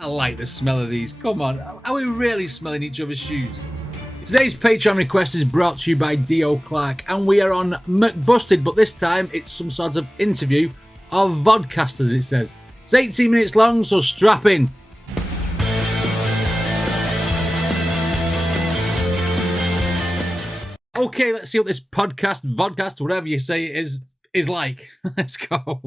I like the smell of these. Come on, are we really smelling each other's shoes? Today's Patreon request is brought to you by Dio Clark, and we are on MCBUSTED, but this time it's some sort of interview of vodcast, as it says. It's 18 minutes long, so strap in. Okay, let's see what this vodcast, whatever you say it is like. Let's go.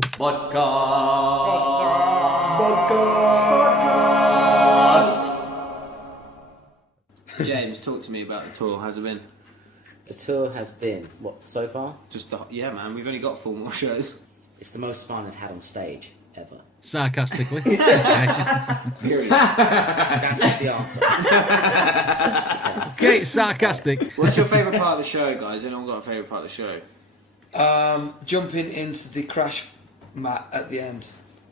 James, talk to me about the tour. How's it been? The tour has been, what, so far? Yeah, man. We've only got 4 more shows. It's the most fun I've had on stage, ever. Sarcastically. Period. That's just the answer. Okay, sarcastic. What's your favourite part of the show, guys? Anyone got a favourite part of the show? Jumping into the crash mat at the end.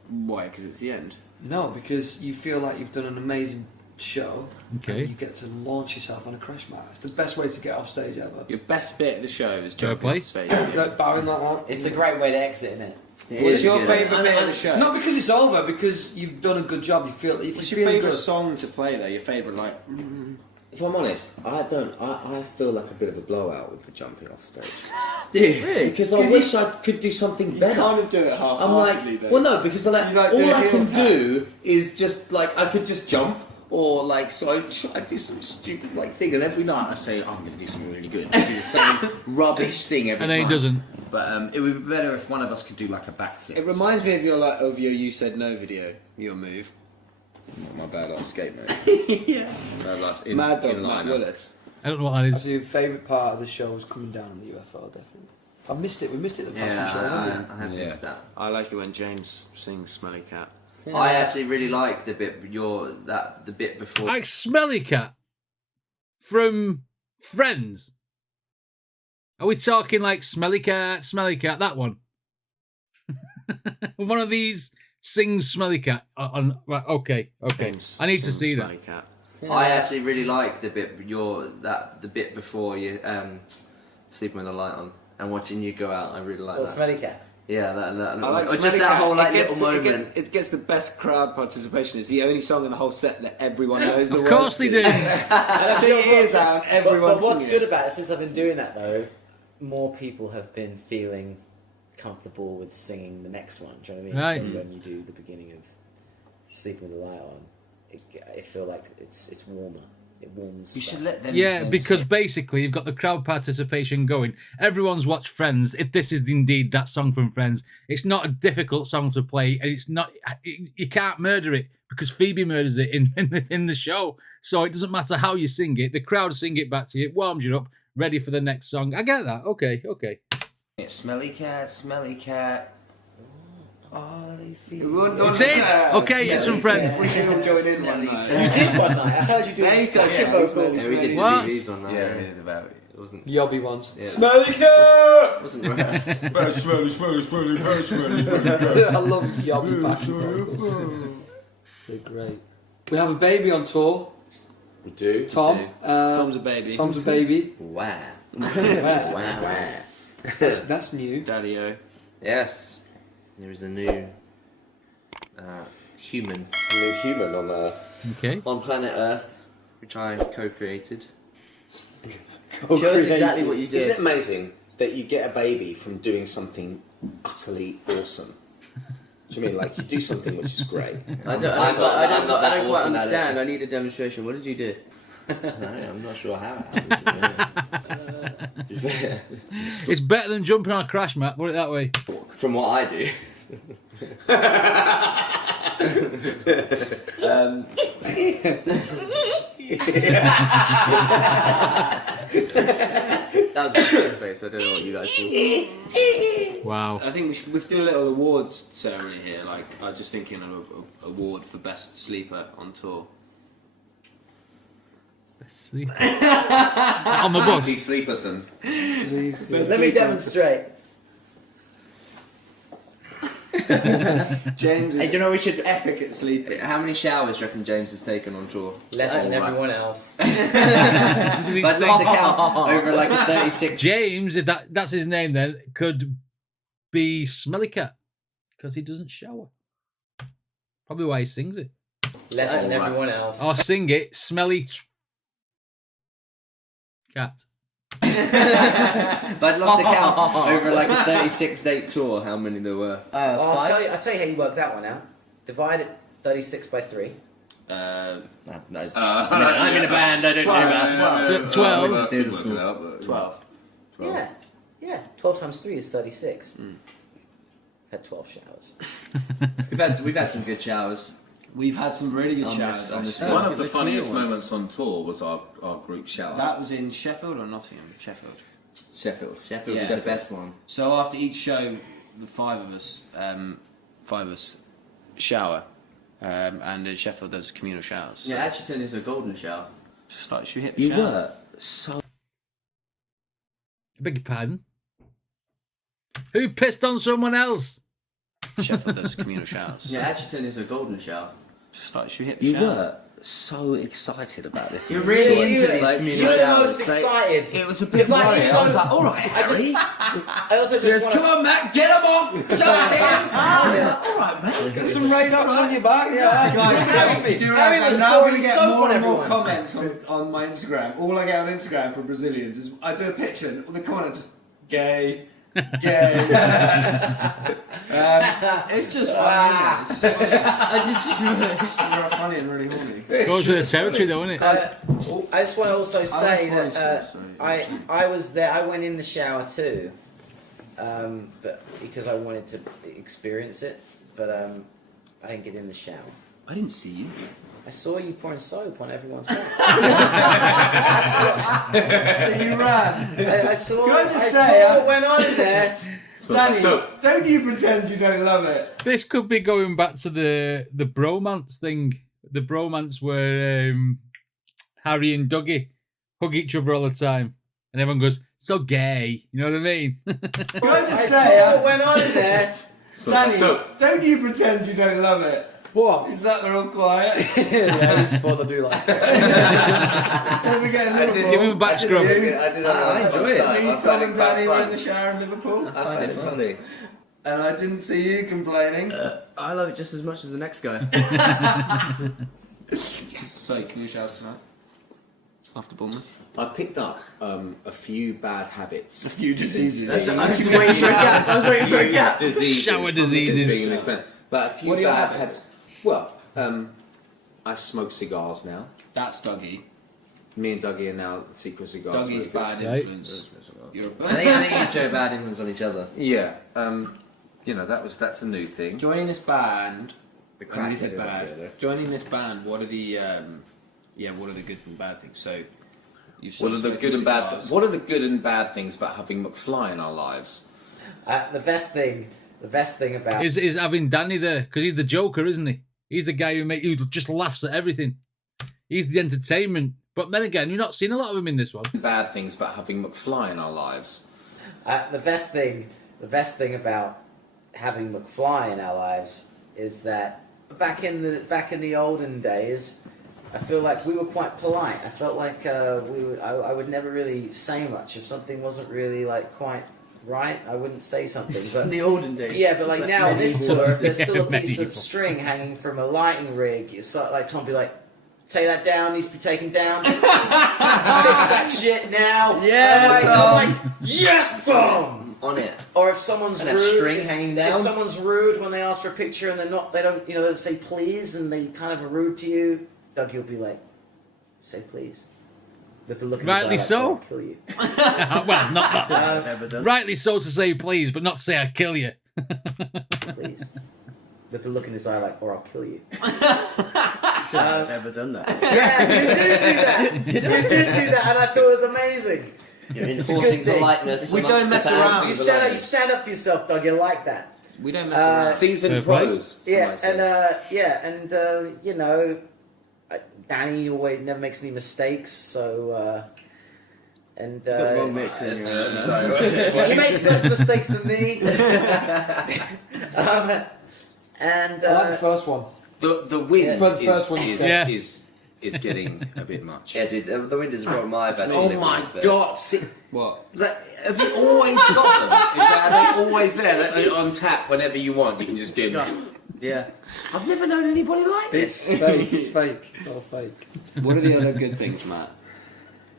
Why? Because it's the end. No, because you feel like you've done an amazing show. Okay. And you get to launch yourself on a crash mat. It's the best way to get off stage ever. Your best bit of the show is Fair jumping play. off stage. Like bowing like that. It's a great way to exit, isn't it? What's your favourite bit of the show? Not because it's over, because you've done a good job. You feel. If What's you your feel favourite good. song to play there? Your favourite, like... If I'm honest, I feel like a bit of a blowout with the jumping off stage. Really? Because I wish I could do something You better. kind of do it half-heartedly, though. Well, no, because like, You like do all a I heel can tap. do is just like I could just jump, or like so I do some stupid like thing, and every night I say I'm going to do something really good. I do the same rubbish thing every And time. then he doesn't. But it would be better if one of us could do like a backflip. It reminds me of your You Said No video, your move. Not my bad ass skate mate. Yeah. Mad Dog Matt Willis. I don't know what that is. Actually, favourite part of the show was coming down on the UFO. Definitely. I missed it. We missed it the past few shows, haven't we? I have missed that. I like it when James sings Smelly Cat. I actually really like the bit the bit before. Like Smelly Cat from Friends. Are we talking like Smelly Cat, that one? One of these sings Smelly Cat right, okay. James I need to sings see that. Smelly Cat. I actually really like the bit the bit before you sleeping with the light on and watching you go out. I really like Well, that. Smelly Cat. Yeah, that I like or Smelly just that Cat. whole like It gets little the- moment. It gets the best crowd participation. It's the only song in the whole set that everyone knows the Of words course they to. do. That's the ears out. Everyone's But what's singing good it. about it, since I've been doing that though, more people have been feeling comfortable with singing the next one. Do you know what I mean? Right. So when you do the beginning of Sleeping with the Light On, I feel like it's warmer. It warms. You should let them. Yeah, them because sing. basically you've got the crowd participation going. Everyone's watched Friends. If this is indeed that song from Friends, it's not a difficult song to play, and it's not. You can't murder it because Phoebe murders it in the show. So it doesn't matter how you sing it. The crowd sing it back to you. It warms you up, ready for the next song. I get that. Okay. Smelly cat. Oh, they feel. It's it. Okay, it's from Friends. We should all join in one night. You did one night. I heard you do. Yeah, he's got shit yeah, vocals. Yeah, we did What? DVDs one night. Yeah, it is about it. It wasn't. Yobby ones. Yeah, Smelly cat! it wasn't rehearsed. I love Yobby passion vocals. They're great. We have a baby on tour. We do. Tom. Tom's a baby. Tom's a baby. Wow. Wow. That's new. Daddy-o. Yes, there is a new human New human on Earth. Okay. on planet Earth, which I co-created. Show us exactly what you did. Isn't it amazing that you get a baby from doing something utterly awesome? Do you mean like you do something which is great? I don't I'm not that quite awesome at understand. it. I need a demonstration. What did you do? I'm not sure how it happened, to be honest. It's better than jumping on a crash mat. Put it that way. From what I do. That was my sex face. I don't know what you guys do. Wow. I think we could do a little awards ceremony here. Like, I was just thinking of an award for best sleeper on tour. Sleep. On the bus. Sleeperson. Let me demonstrate. James is Hey, do you know we should epic at sleeping. How many showers do you reckon James has taken on tour? less than All right. everyone else. Does he But make the count over like a 36. James, if that's his name, then could be Smelly Cat because he doesn't shower. Probably why he sings it. Less than Alright. everyone else. Or sing it, smelly cat. But I'd love to count over like a 36-day tour how many there were. I'll tell you how you work that one out. Divide it 36 by 3. I'm in a band, I don't do that. 12. 12. Yeah. 12 times 3 is 36. I've had 12 showers. We've had some good showers. We've had some really good On showers. this- on this actually. One of the The funniest clear ones. moments on tour was our group shower. That was in Sheffield or Nottingham? Sheffield. Sheffield. Sheffield's Yeah. the best one. So after each show, the five of us shower, and in Sheffield there's communal showers. So Yeah, Edgerton is a golden shower. just like, should we hit the You shower? were so. I beg your pardon. Who pissed on someone else? Sheffield there's communal showers. Yeah, Edgerton is a golden shower. Just like, should we hit the You shower? were so excited about this. You're really You- into these like, communal You're the showers. most excited. It was a bit It's like, worrying. you I was know, like, all right, Harry. I also just want Come on, Matt, get him off! Shut him! All right, mate. Get some radars on your back. Yeah. Do you Harry realise was I'm now going to pouring get soap more on and more everyone. comments on my Instagram. All I get on Instagram from Brazilians is I do a picture and the comment are just gay. It's just funny. It's just funny. It's just really funny and really horny. Goes with the territory, though, isn't it? I just want to also say was that sorry. I was there. I went in the shower too, but because I wanted to experience it. But I didn't get in the shower. I didn't see you. I saw you pouring soap on everyone's back. So you ran. I saw. Can I just I say, saw what went on in there. Danny, So- don't you pretend you don't love it. This could be going back to the bromance thing. The bromance where Harry and Dougie hug each other all the time. And everyone goes, so gay. You know what I mean? Can I I just saw say, what went on in there. Danny, So- don't you pretend you don't love it. What? Is that they're all quiet? Yeah, we just bother do like that. Then we get in Give him a Liverpool. back scrub. I enjoy it. Me, Tom and Danny were in the shower in Liverpool. I find it funny. And I didn't see you complaining. I love it just as much as the next guy. Yes. So, can you shower tonight? After Bournemouth? I picked up a few bad habits. A few diseases. I was waiting for a gap. I was waiting for a gap. Diseases. Shower from diseases. being in this band. But a few What are your bad habits? habits. Well, I smoke cigars now. That's Dougie. Me and Dougie are now secret cigar Dougie's smokers. bad Right. influence. You're a I think you show bad influence on each other. Yeah. You know, that's a new thing. Joining this band. The I mean, crack is it bad? Joining this band. What are the what are the good and bad things? So, you've What are the smoked good and bad? cigars. What are the good and bad things about having McFly in our lives? The best thing about Is having Danny there, because he's the Joker, isn't he? He's the guy who just laughs at everything. He's the entertainment. But then again, you're not seeing a lot of him in this one. Bad things about having McFly in our lives. the best thing about having McFly in our lives is that back in the olden days, I feel like we were quite polite. I felt like I would never really say much if something wasn't really like quite right. I wouldn't say something, but In the olden days. yeah, but like now on this tour, if there's still a piece medieval. of string hanging from a lighting rig, it's like Tom be like, "Take that down. Needs to be taken down. Fix that shit now." Yeah, I'm like, yes, Tom. On it. Or if someone's And that rude, string hanging down. if someone's rude when they ask for a picture and they don't say please and they kind of are rude to you, Doug, you'll be like, say please. With the look in his eye, Rightly like, so. "Oh, I'll kill you." Well, not that. Never done. Rightly so to say please, but not to say I kill you. Please. With the look in his eye, like, or I'll kill you. Never done that. Yeah, you did do that. You did do that, and I thought it was amazing. You're It's a enforcing good thing. politeness. We don't amongst mess the band. around. You stand up for yourself, Doug. You like that. We don't mess around. Seasoned Right. pros. Yeah, somebody said. you know, Danny always never makes any mistakes, so Got the wrong mix in your he makes less mistakes than me. And I like the first one. The wind Yeah. For the first one, yeah. is getting a bit much. Yeah, dude, the wind is a problem I've had. to Oh live my with. god! See, What? have you always got them? Are they always there? They're on tap whenever you want. You can just get. Yeah. I've never known anybody like It's this. fake. It's fake. It's all fake. What are the other good things, Matt?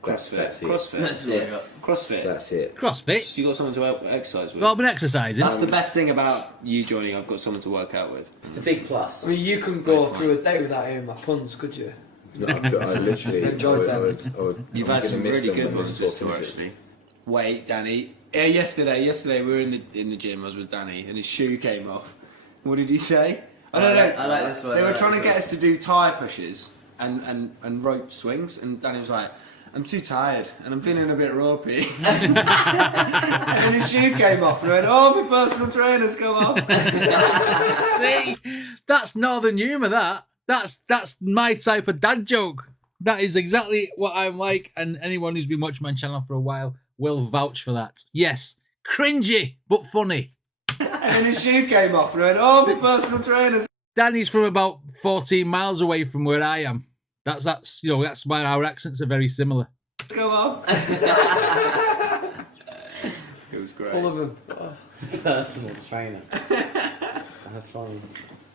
That's it. CrossFit. That's it. CrossFit. That's it. CrossFit. So you got someone to exercise with. Well, I've been exercising. That's the best thing about you joining. I've got someone to work out with. It's a big plus. I mean, you can go through a day without hearing my puns, could you? No, I literally Enjoyed them. You've had some really good ones this tour, actually. Wait, Danny. Yesterday we were in the gym. I was with Danny, and his shoe came off. What did he say? I don't know. I like this one. They were trying to get us to do tire pushes and rope swings, and Danny was like, "I'm too tired, and I'm feeling a bit ropey." And then his shoe came off, and I went, "Oh, my personal trainer's come off." See, that's northern humour. That's my type of dad joke. That is exactly what I'm like, and anyone who's been watching my channel for a while will vouch for that. Yes, cringy but funny. And then his shoe came off, and I went, "Oh, my personal trainer's." Danny's from about 14 miles away from where I am. That's why our accents are very similar. Come off. It was great. Full of them. Personal trainer. That's funny.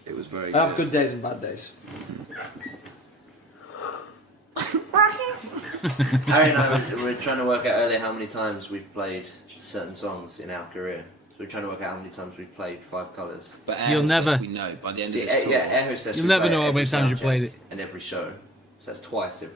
It was very I have good days and bad days. Harry and I were trying to work out earlier how many times we've played certain songs in our career. So we're trying to work out how many times we've played Five Colours. But You'll never- we know by the end See, of this tour. Air Hostess. You'll we never play know how every many times you soundcheck played it. and every show. So that's twice for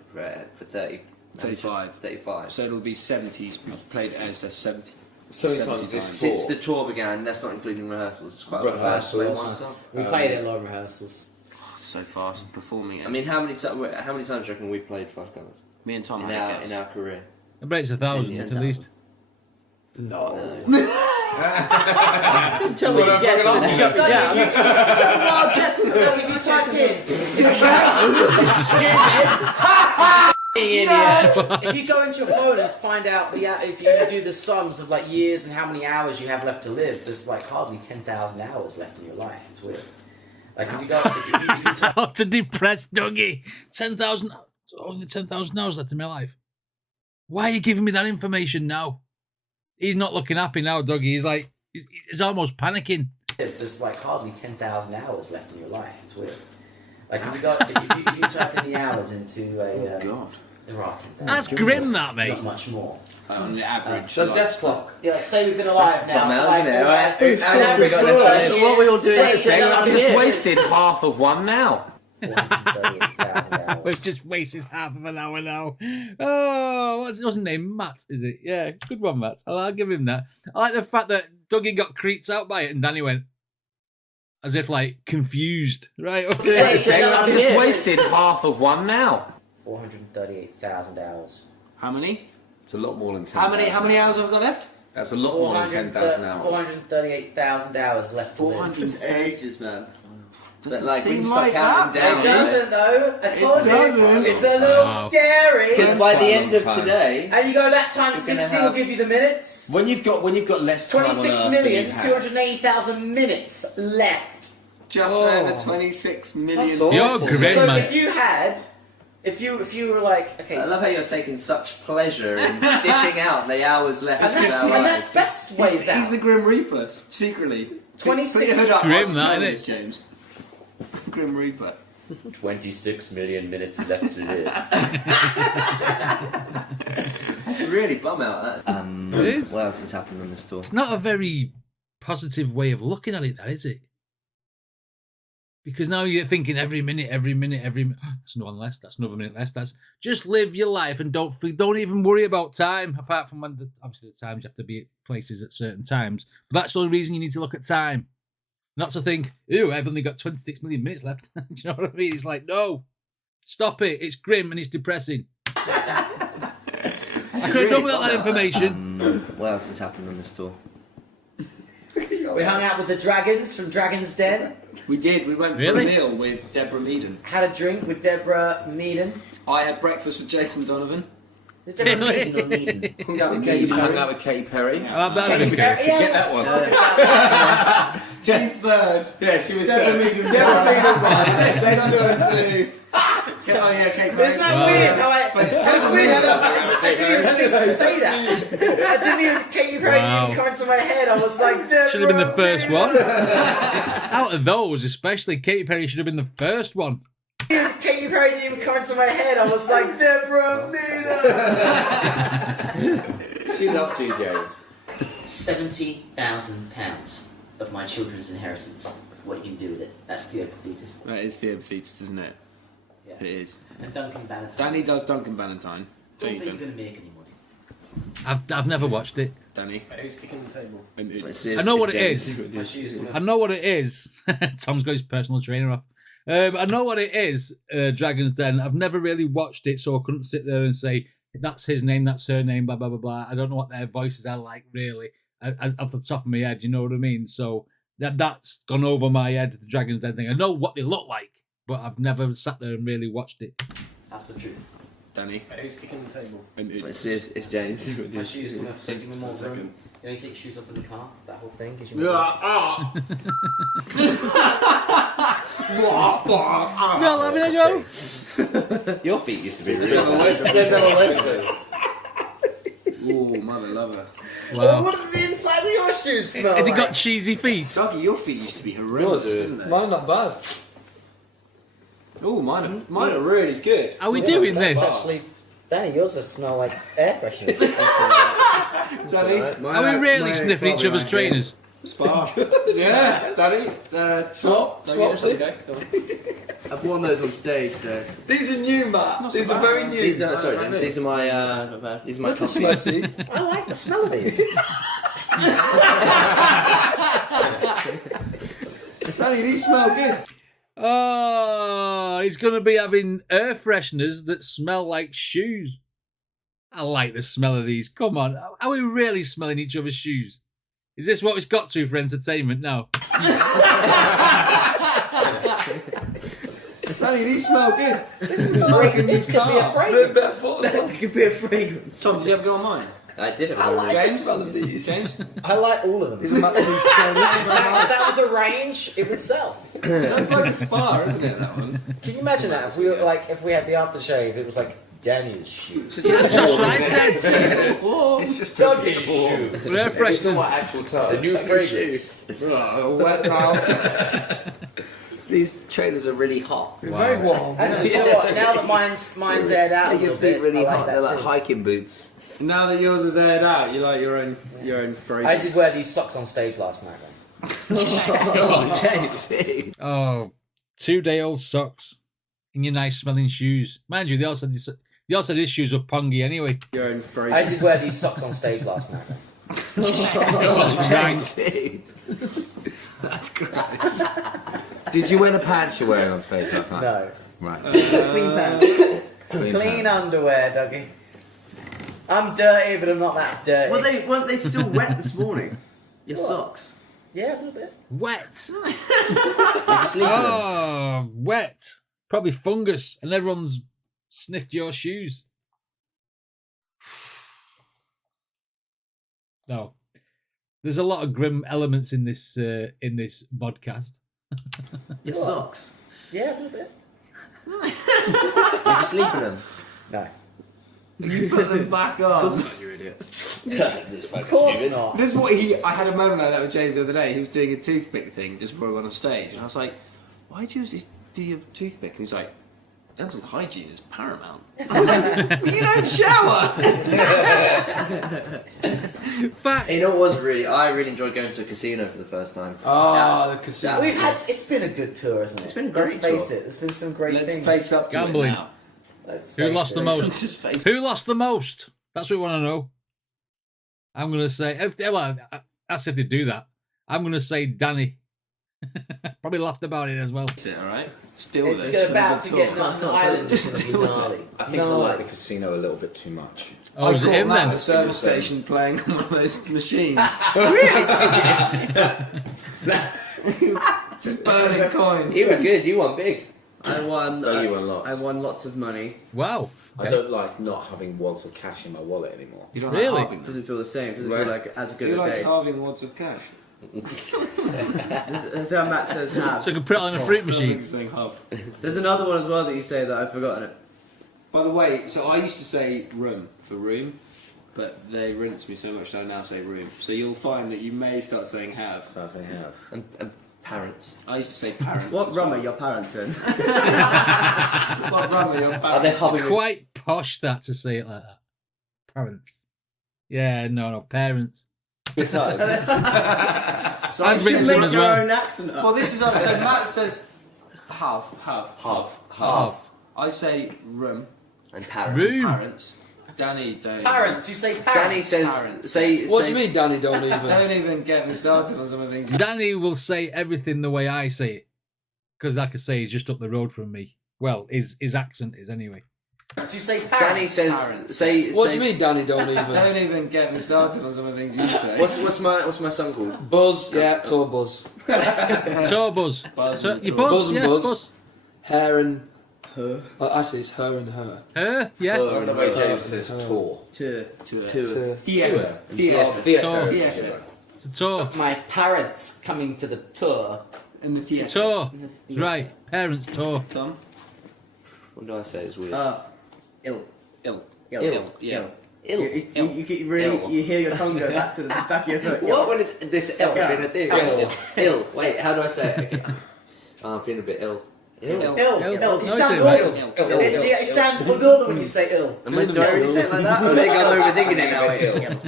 30. 35. 35. So it'll be 70s. We've played as 70. 70 times times. this Since the tour began, that's not including rehearsals. It's quite a lot of bands play one song. We played it a lot of rehearsals. So fast performing it. I mean, how many times do you reckon we played Five Colours me and Tom in had a our guess. career? I bet it's 1,000 Yeah. at least. No. Tell me your guess. Shut me down. Just have a wild guess. If you type in. If you go into your phone and find out if you do the sums of like years and how many hours you have left to live, there's like hardly 10,000 hours left in your life. It's weird. Like if you type, How to depress Dougie. 10,000, only 10,000 hours left in my life. Why are you giving me that information now? He's not looking happy now, Dougie. He's almost panicking. there's like hardly 10,000 hours left in your life. It's weird. Like if you type in the hours into a God. there are 10,000. That's grim, that, mate. Not much more. On the average. So life. death clock. Yeah, like say we've been alive now. Bum out, for like, isn't it? Right? an average What of we 30 all years. doing Say is saying, another I've just year. wasted half of one now. 438,000 hours. We've just wasted half of an hour now. Oh, what's his name? Matt, is it? Yeah, good one, Matt. I'll give him that. I like the fact that Dougie got creeped out by it and Danny went as if like confused. Right? Okay. Say I've another just year. wasted half of one now. 438,000 hours. How many? It's a lot more than 10. How many hours have I got left? That's a lot more than 10,000 hours. 438,000 hours left to live. 400 Ages, man. Doesn't But like when seem you start like counting that. down, It doesn't though. I told you. doesn't. It's a little Wow. scary. because by the quite a end long of time. today, And you go that times You're gonna 60 will have- give you the minutes. When you've got less time on 26,280,000 minutes left. Just over 26 million. That's all. You're grim, So man. if you had, if you were like, okay, I love how you're taking such pleasure in dishing out the hours left. and of that's, our and lives. that's best ways out. He's the Grim Reaper, secretly. 26 Put your hood up, Grim, ask that, Tom innit? this, James. Grim Reaper. 26 million minutes left to live. It's really bum out. That. It is. What else has happened on this tour? It's not a very positive way of looking at it, that is it? Because now you're thinking every minute. That's one less. That's another minute less. That's just live your life and don't even worry about time. Apart from when obviously the times you have to be at places at certain times. But that's the only reason you need to look at time, not to think, "Ooh, I've only got 26 million minutes left." Do you know what I mean? It's like, no, stop it. It's grim and it's depressing. I could have done without that information. What else has happened on this tour? We hung out with the dragons from Dragon's Den. We did. We went for Really? a meal with Deborah Meaden. Had a drink with Deborah Meaden. I had breakfast with Jason Donovan. Is it Deborah Really? Meaden or Meaden? Hung out with You Katie hung Perry. out with Katy Perry. How bad Katy would it be? Perry, yeah, Forget that one. She's third. Yeah, she was Deborah there. Meaden. Deborah Meaden, right. Jason Donovan two. Oh yeah, Kate Perry. Isn't that weird? How I That's weird. I didn't even think to say that. I didn't even. Katy Perry didn't even come into my head. I was like, should have been the first one. Out of those, especially, Katy Perry should have been the first one. Katy Perry didn't even come into my head. I was like, Deborah Mina. She loved you, James. £70,000 of my children's inheritance. What are you going to do with it? That's the Theopothetus. That is the Theopothetus, isn't it? Yeah. It is. And Duncan Bannatyne. Danny does Duncan Bannatyne. Don't think you're going to make any money. I've never watched it. Danny. Who's kicking the table? I know what it is. My shoes are I know what it is. Tom's got his personal trainer off. I know what it is, Dragon's Den. I've never really watched it, so I couldn't sit there and say, that's his name, that's her name, blah, blah, blah, blah. I don't know what their voices are like, really, off the top of my head, you know what I mean? So that's gone over my head, the Dragon's Den thing. I know what they look like, but I've never sat there and really watched it. That's the truth. Danny. Who's kicking the table? It's James. My shoes are enough, so give me more room. You know, you take your shoes off in the car, that whole thing gives you No, having a go. Your feet used to be really Ooh, mother lover. Wow. what do the inside of your shoes smell Has it like? got cheesy feet? Dougie, your feet used to be horrendous, didn't they? Mine not bad. Ooh, mine are really good. Are we doing this? Actually, Danny, yours smell like air fresheners. Danny, Are we really sniffing each other's trainers? Spa. Yeah, Danny. Swap, see? I've worn those on stage though. These are new, Matt. These are very new. These are these are my costumes. I like the smell of these. Danny, these smell good. Oh, he's going to be having air fresheners that smell like shoes. I like the smell of these. Come on. Are we really smelling each other's shoes? Is this what it's got to for entertainment now? Danny, these smell good. This is great. This could be a fragrance. That could be a fragrance. Tom, did you ever go on mine? I did it. I like the James? smell of these. James? I like all of them. If that was a range, it would sell. That's like a spa, isn't it, that one? Can you imagine that? If we were like, if we had the aftershave, it was like Danny's shoes. That's what I said. It's just Dougie's shoe. With air fresheners. actual tub. The new fragrance. wet mouth. These trainers are really hot. Very warm. Actually, you know what? Now that mine's aired out a Your little feet bit, really I like hot. that They're like too. hiking boots. Now that yours is aired out, you like your own fragrance. I did wear these socks on stage last night, then. Oh, 2-day-old socks in your nice smelling shoes. Mind you, they all said his shoes were pongy anyway. Your own I fragrance. did wear these socks on stage last night, then. That's gross. Did you wear the pants you're wearing on stage last night? No. Right. Clean pants. Clean Clean pants. underwear, Dougie. I'm dirty, but I'm not that dirty. Weren't they still wet this morning? Your What? socks. Yeah, a little bit. Wet. Did you sleep in them? Oh, wet. Probably fungus, and everyone's sniffed your shoes. No, there's a lot of grim elements in this vodcast. Your What? socks. Yeah, a little bit. Did you sleep in them? No. You put them back on. You idiot. Of course not. This is what I had a moment like that with James the other day. He was doing a toothpick thing just before we went on stage, and I was like, "Why do you do your toothpick?" And he's like, "Dental hygiene is paramount." I was like, "But you don't shower." Fact. You know what was I really enjoyed going to a casino for the first time. Oh, the casino. It's been a good tour, hasn't it? It's been a great Let's face tour. it, there's been some great Let's things. face up to Gambling. it now. Let's Who face lost it. the most? Just face Who lost the most? That's what we want to know. I'm going to say, that's if they do that. I'm going to say Danny. Probably laughed about it as well. it, all right? Still, It's this. about to get on the island. It's going to be gnarly. I think I like the casino a little bit too much. Oh, is it him at then? the service station playing on one of those machines. Just burning coins. You were good. You won big. I won. Oh, you won lots. I won lots of money. Wow. I don't like not having wads of cash in my wallet anymore. You don't Really? like halving. Doesn't feel the same. Doesn't Right. feel like as good Who a likes day. halving wads of cash? That's how Matt says have. So you can put it on a fruit machine. Saying half. There's another one as well that you say that I've forgotten it. By the way, so I used to say room for room, but they rinsed me so much that I now say room. So you'll find that you may start saying have. Start saying have. And parents. I used to say parents. What rum are your parents in? What rum are your Are parents? they It's hubbing? quite posh that to say it like that. Parents. Yeah, no, parents. So I've you written should some make as your well. own accent up. Well, this is so Matt says have. I say room. And parents. Room. Parents. Danny, don't. Parents, you say parents. Danny says, Parents. say. What say, do you mean, Danny? Don't even. Don't even get me started on some of the things. Danny will say everything the way I say it. Because, like I say, he's just up the road from me. Well, his accent is anyway. You say parents. Danny says, Parents. say. What say, do you mean, Danny? Don't even. Don't even get me started on some of the things you say. What's my song called? Buzz, yeah, tour buzz. So, Buzz. Buzz So, and you Buzz. Buzz, Buzz and yeah, Buzz. Buzz. Hair and her. Actually, it's her and her. Her, yeah. I love the way James says tour. To To- theatre. Oh, Theatre. theatre. Theatre. It's a tour. My parents coming to the tour. In the theatre. Tour. Right. Parents tour. Tom? What do I say? It's weird. Ill. Ill. Ill. Yeah. Ill. You get really, you hear your tongue go back to the back of your throat. What when it's this ill? Been a thing. Ill. Ill. Wait, how do I say it? Okay. Oh, I'm feeling a bit ill. Ill. Ill. Ill. You No, sound it's right. northern. You sound northern when you say ill. Do I really say it like that? I think I'm overthinking it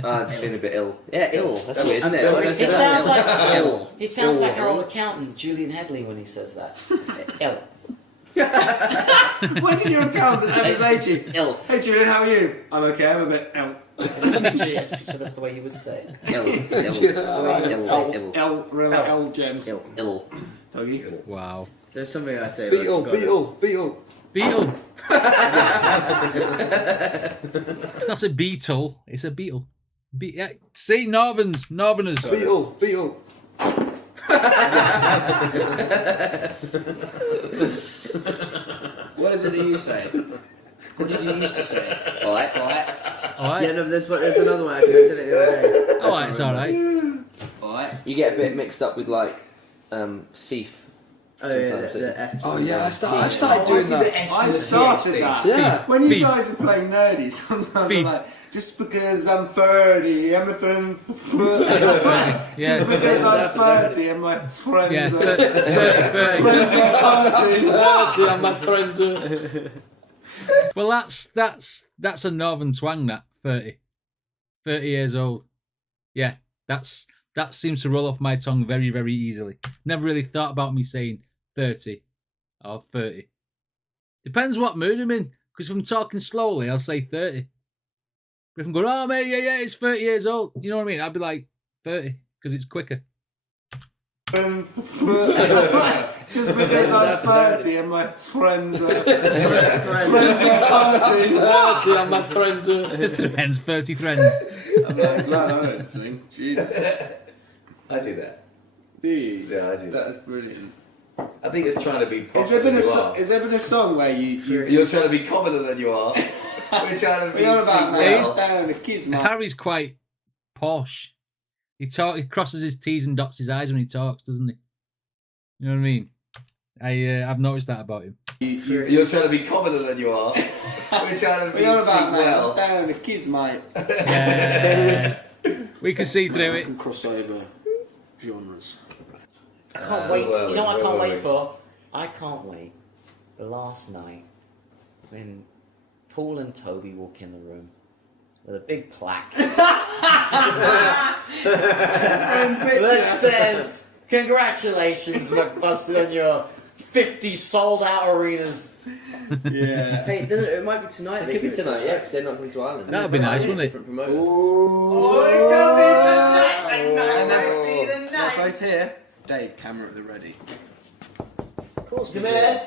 now. I'm just feeling a bit ill. Yeah, ill. That's weird, isn't it? He sounds like ill. He sounds like our old accountant, Julian Headley, when he says that. Ill. When did your accountant ever say to you? Ill. Hey Julian, how are you? I'm okay, I'm a bit ill. So that's the way he would say it. Ill. Ill. Ill, really ill, James. Ill. Doggy. Wow. There's something I say. Beetle, but I forgot beetle, beetle. Beetle. It's not a beetle, it's a beetle. Yeah. See, Northerners. Beetle, beetle. What is it that you say? What did you used to say? Alright. Alright. Alright. Yeah, no, there's another one. I said it the other day. Alright, it's alright. Alright. You get a bit mixed up with like thief. Oh yeah, Sometimes the F's. Oh yeah, I've started doing that. I've started that. Yeah. When you Thief. guys are playing nerdy, sometimes Thief. I'm like, just because I'm 30, I'm a friend. Yeah. Just because I'm 30 and my friends Yeah, are 30. friends are 30. I'm my friend. Well, that's a Northern twang, that 30. 30 years old. Yeah, that seems to roll off my tongue very, very easily. Never really thought about me saying 30 or 30. Depends what mood I'm in. Because if I'm talking slowly, I'll say 30. But if I'm going, oh, mate, yeah, it's 30 years old. You know what I mean? I'll be like 30 because it's quicker. Just because I'm 30 and my friends are friends are 30. I'm my friend. Friends, 30 friends. I'm like, glad I don't sing. Jesus. I do that. Dude, Yeah, I do that. that is brilliant. I think it's trying to be Has there been popular. has there been a song where You're trying to be commoner than you are. We're trying to be We're on about speak now. well. Down the kids, man. Harry's quite posh. He crosses his T's and dots his I's when he talks, doesn't he? You know what I mean? I've noticed that about him. You're trying to be commoner than you are. We're trying to be We're on speak about now. well. Down the kids, mate. Yeah. We can see through it. Can cross over genres. I can't wait. You know what I can't wait. wait for? I can't wait for last night when Paul and Toby walk in the room with a big plaque that says, "Congratulations, McBusted, on your 50 sold-out arenas." Yeah. Hey, no, it might be tonight. It could be tonight, yeah, because they're not coming to Ireland. That'd be nice, wouldn't it? Different promoter. And they're both here. Dave, camera at the ready. Of course, Come here.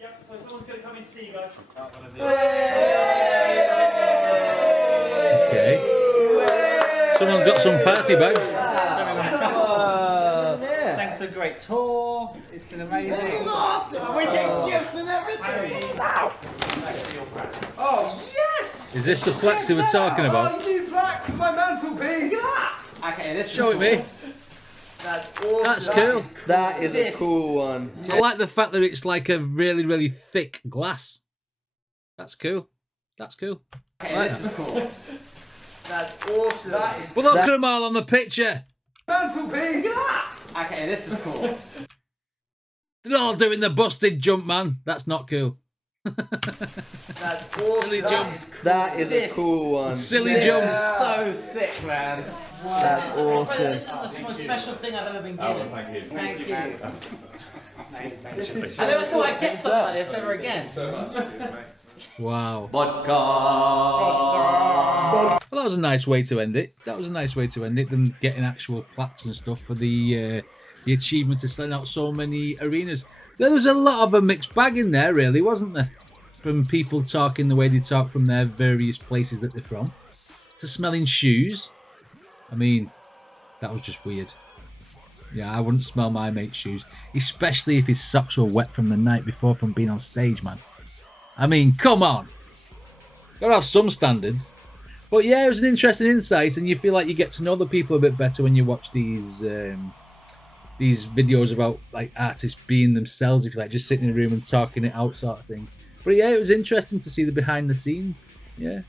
Yep, so someone's going to come in to see you guys. Okay. Someone's got some party bags. Thanks for a great tour. It's been amazing. This is awesome. We get gifts and everything. Oh, yes! Is this the plaques they were talking about? Oh, new plaque for my mantelpiece! Okay, this Show it me. That's awesome. That's cool. That is a cool one. I like the fact that it's like a really, really thick glass. That's cool. That's cool. Okay, this is cool. That's awesome. That is Well, look at them all on the picture. Mantelpiece! Okay, this is cool. They're all doing the busted jump, man. That's not cool. That's awesome. Silly jump. That is a cool one. Silly This jump. is so sick, man. That's awesome. This is the most special thing I've ever been given. Thank you. I never thought I'd get something like this ever again. Wow. Vodka. Well, that was a nice way to end it. That was a nice way to end it. Them getting actual plaques and stuff for the achievement of selling out so many arenas. There was a lot of a mixed bag in there, really, wasn't there? From people talking the way they talk from their various places that they're from, to smelling shoes. I mean, that was just weird. Yeah, I wouldn't smell my mate's shoes, especially if his socks were wet from the night before from being on stage, man. I mean, come on. Gotta have some standards. But yeah, it was an interesting insight, and you feel like you get to know the people a bit better when you watch these videos about like artists being themselves, if you like, just sitting in a room and talking it out sort of thing. But yeah, it was interesting to see the behind the scenes. Yeah.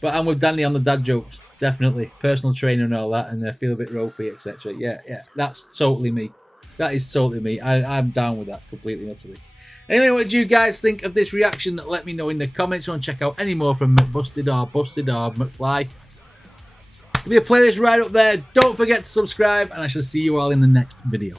But I'm with Danny on the dad jokes, definitely. Personal trainer and all that, and I feel a bit ropey, etc. Yeah, that's totally me. That is totally me. I'm down with that completely, utterly. Anyway, what do you guys think of this reaction? Let me know in the comments. If you want to check out any more from McBusted or Busted or McFly, there'll be a playlist right up there. Don't forget to subscribe, and I shall see you all in the next video.